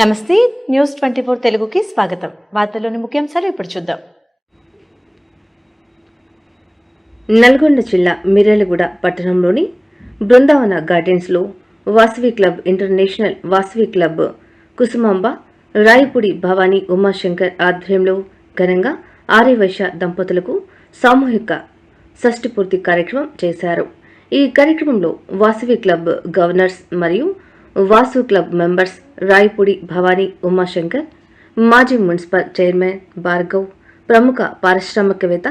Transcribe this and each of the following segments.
నమస్తే న్యూస్ 24 తెలుగుకి స్వాగతం. వార్తల్లోని ముఖ్యాంశాలు ఇప్పుడు చూద్దాం. నల్గొండ జిల్లా మిర్యాలగూడ పట్టణంలోని బృందావన గార్డెన్స్లో Vasavi club international Vasavi club Kusumamba Rayapudi Bhavani Umashankar ఆధ్వర్యంలో ఘనంగా ఆర్యవైశ్య దంపతులకు సామూహిక షష్ఠి కార్యక్రమం చేశారు. ఈ కార్యక్రమంలో వాసవి క్లబ్ గవర్నర్స్ మరియు వాసు క్లబ్ మెంబర్స్ రాయపూడి భవానీ ఉమాశంకర్, మాజీ మున్సిపల్ చైర్మన్ భార్గవ్, ప్రముఖ పారిశ్రామికవేత్త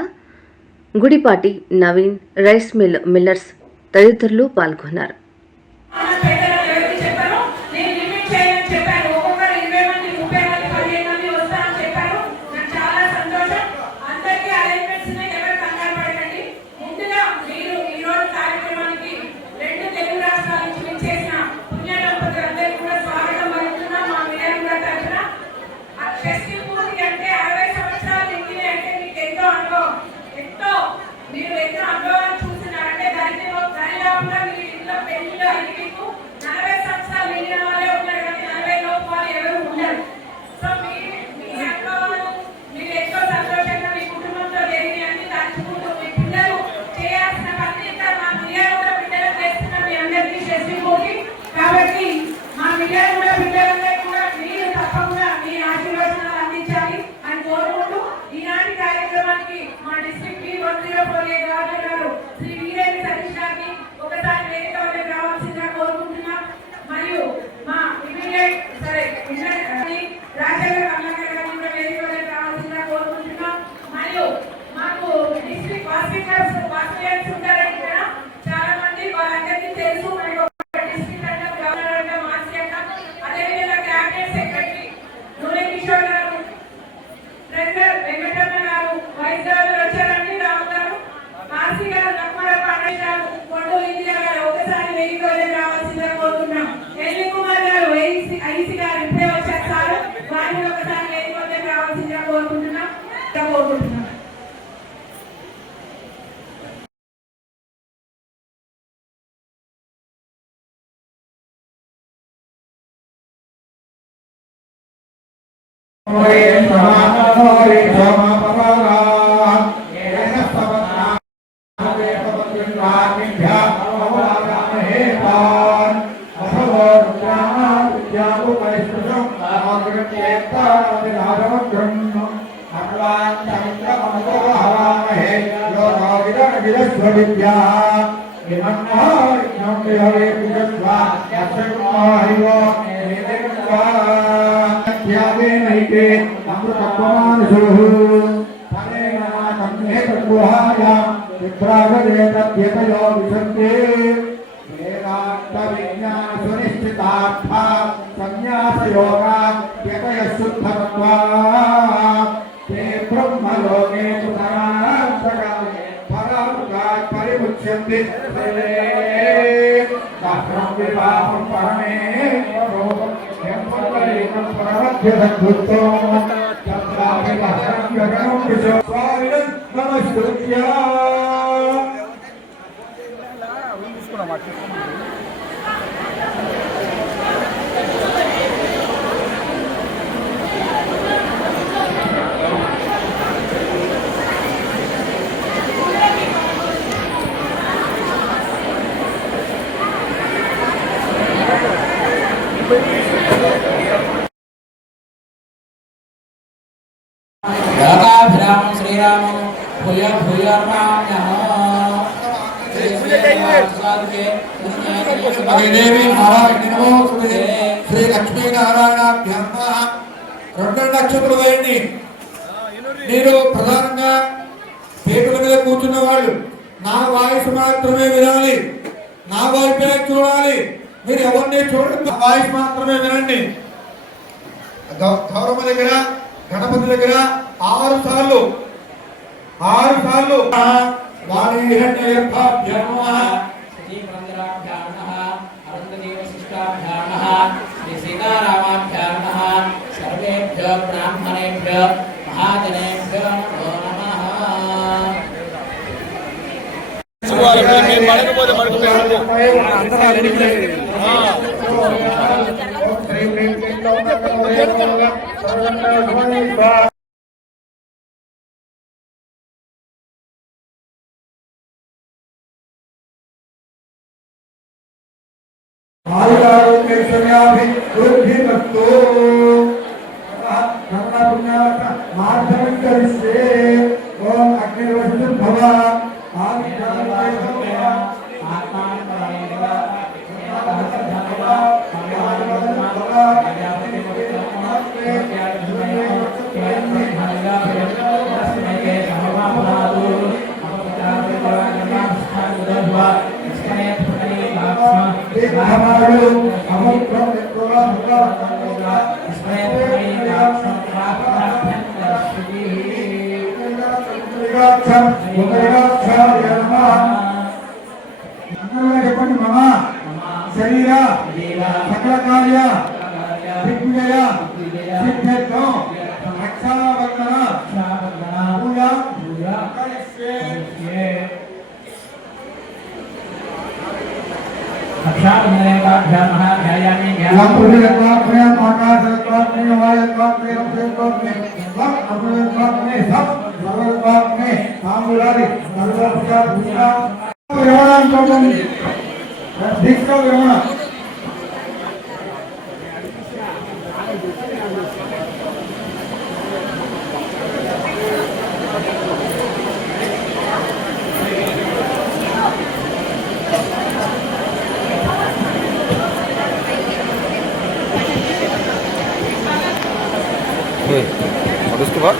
Gudipati Naveen, rice mill millers తదితరులు పాల్గొన్నారు. श्रीराम भूय भूय देवी महाराज श्री लक्ष्मी नारायणाभ्यां రెండు నక్షత్రాలు వేయండి. మీరు ప్రధానంగా పీటల మీద కూర్చున్న వాళ్ళు నా వాయిస్ మాత్రమే వినాలి, నా వైపే చూడాలి. మీరు ఎవరిని చూడండి, వాయిస్ మాత్రమే వినండి. గౌరవ దగ్గర గణపతి దగ్గర 6 సార్లు వారి సర్వేభ్యో బ్రాహ్మణేభ్యో మహాజనేభ్యో నమో నమః. वृद्धिमस्तु मार्गमकरिष्ये ओम अग्निर्वसुर्भव शरीर सकल कार्य दिग्विजय सिद्ध्यर्थं रक्षाबंधन पूजा करिष्ये और उसके बाद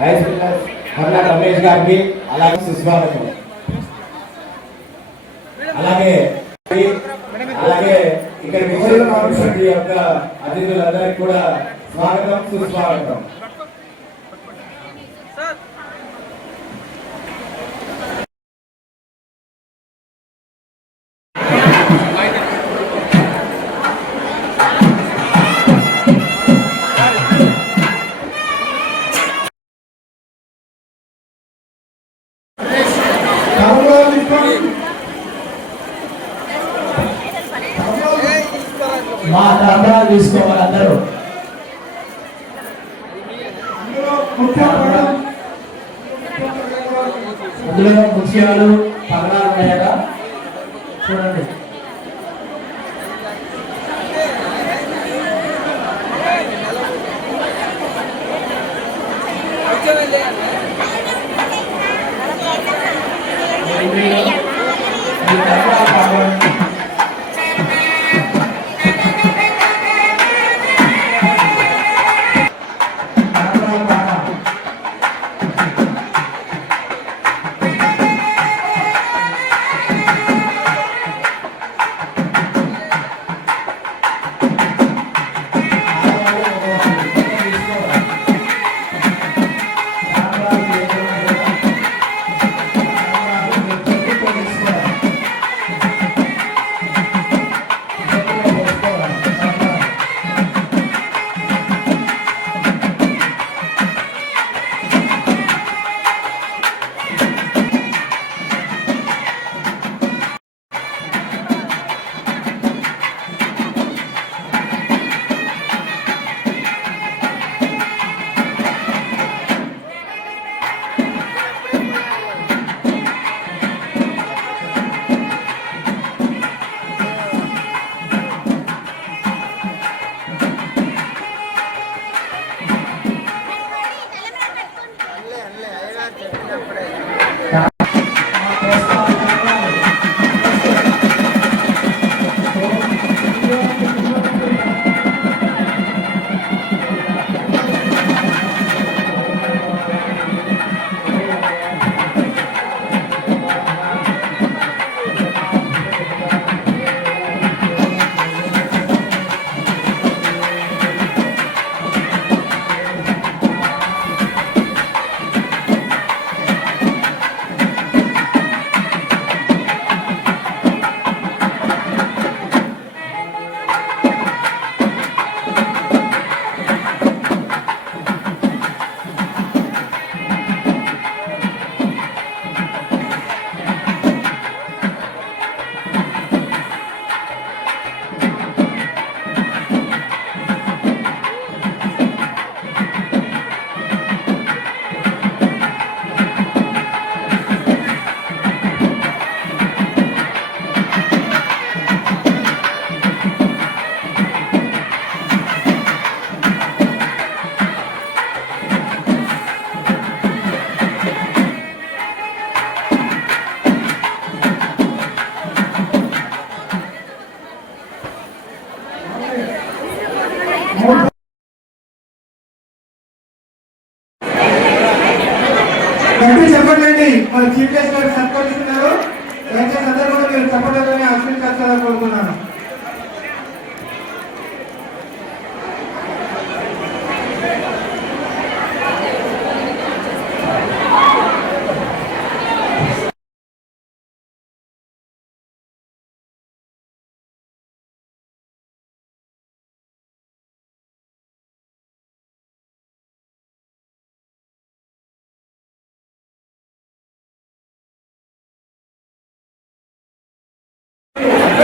రైస్ మిల్లర్స్ హర్లా రమేష్ గారికి అలాగే సుస్వాగతం. అలాగే ఇక్కడ విచ్చేసినటువంటి యొక్క అతిథులందరికీ కూడా స్వాగతం సుస్వాగతం. మా తాండాలు తీసుకోవాలి అందరూ. అందులో ముత్యాలు పగడాలు ఉన్నాయట చూడండి.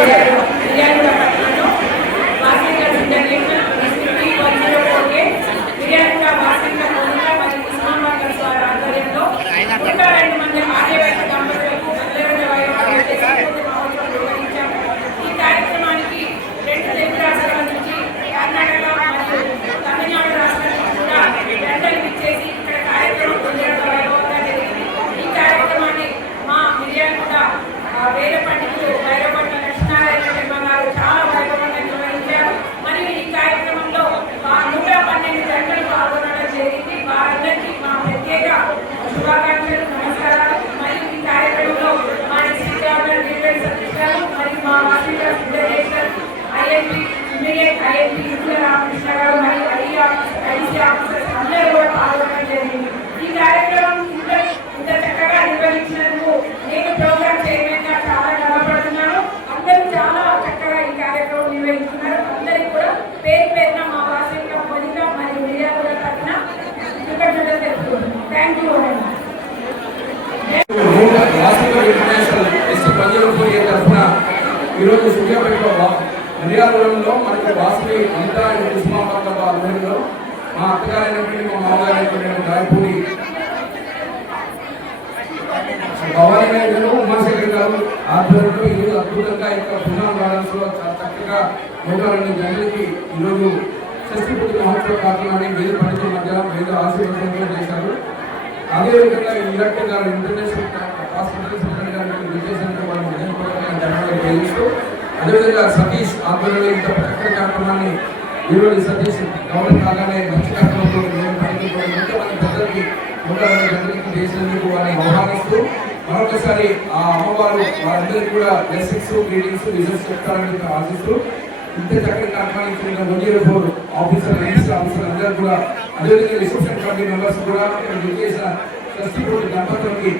మిర్యాలగూడ పట్టణంలో వాసంగర్ ఇంటర్నేషనల్ SPT 104A మిర్యాలగూడ వాసంగర్ కోరిక మరియు ఇస్లామాబాద్ వారి ఆధ్వర్యంలో 102 మంది ఆర్యవైశ్య దంపతులకు 12వ వయోజన మహోత్సవం నిర్వహించాము. ఈ కార్యక్రమానికి 2 తెలుగు రాష్ట్రాల నుంచి కర్ణాటక మరియు తమిళనాడు రాష్ట్రాల నుంచి కూడా జెండలు ఇచ్చేసి ఇక్కడ కార్యక్రమం వైభవంగా జరిగింది. ఈ కార్యక్రమాన్ని మా మిర్యాలగూడ వేద పండితులు భైరవపట్ల లక్ష్మీనారాయణ శర్మ గారు చాలా వైభవంగా నిర్వహించారు. మరియు ఈ కార్యక్రమంలో 112 జంటలు పాల్గొనడం జరిగింది. వారందరికీ మా ప్రత్యేక శుభాకాంక్షలు, నమస్కారాలు. మరియు ఈ కార్యక్రమంలో మా డిస్ట్రిక్ట్ గవర్నర్ వీరవేల్ సతీష్ గారు మరియు మా Vasikar Subrahmanyeshwar IMP immediate IMP Indra Ramakrishna గారు మరియు ఐసీ ఆఫీసర్స్ అందరూ కూడా పాల్గొనడం జరిగింది. ఈ కార్యక్రమం ఇంత చక్కగా నిర్వహించినందుకు నేను ప్రోగ్రామ్ చైర్మన్ గా చాలా గర్వపడుతున్నాను. అందరూ చాలా చక్కగా ఈ కార్యక్రమం నిర్వహిస్తున్నారు. అందరికీ కూడా పేరు పేరున మా వాసంగర్ కోరిక మరియు మిర్యాలగూడ తరఫున కృతజ్ఞతలు తెలుపుతున్నాను. Thank you. International ST 104A తరఫున ఈరోజు సూర్యాపేటలో మిర్యాలగూడలో మనకి వాసవి అంతా ఉస్మానాబాద్ ఆధ్వర్యంలో మా అత్తగారైనటువంటి మా మామగారైనటువంటి గాయపూడి భవానీ గారు ఉమాశేఖర్ గారు ఆధ్వర్యంలో ఈరోజు అద్భుతంగా ఇక్కడ పునాన్ గార్డెన్స్ లో చాలా చక్కగా 102 జంటలకి ఈరోజు షష్ఠి పూర్తి మహోత్సవ కార్యక్రమాన్ని వేద పండితుల మధ్య వేద ఆశీర్వచనంలో చేశారు. అదేవిధంగా ఈ గారు ఇంటర్నేషనల్ హాస్పిటల్ సెక్రటరీ గారికి విజయశంకర్ వారిని హృదయపూర్వకంగా ధన్యవాదాలు తెలియజేస్తూ, అదేవిధంగా సతీష్ ఆధ్వర్యంలో ఇంత చక్కటి కార్యక్రమాన్ని ఈరోజు సతీష్ గవర్నమెంట్ కాగానే మంచి కార్యక్రమంలో ఎంతమంది పెద్దలకి 102 జంటలకి చేసినందుకు వారిని ఆహ్వానిస్తూ మరొకసారి ఆ అమ్మవారు వారందరికీ కూడా బ్లెస్సింగ్స్, గ్రీటింగ్స్, రిజల్ట్స్ చెప్తారని ఆశిస్తూ ఇంత చక్కటి కార్యక్రమాన్ని ఇచ్చిన 104 ఆఫీసర్ ఆఫీసర్ అందరూ కూడా అదేవిధంగా రిసెప్షన్ కమిటీ మెంబర్స్ కూడా ఇక్కడ చేసిన షష్ఠి పూర్తి దంపతులకి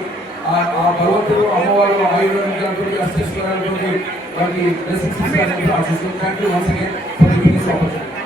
ఆ భగవంతుడు అమ్మవారు ఆయుర్వేదానికి అసిస్టెంట్ వారికి బ్లెస్సింగ్స్ ఇస్తారని ఆశిస్తూ thank you once again for giving this opportunity.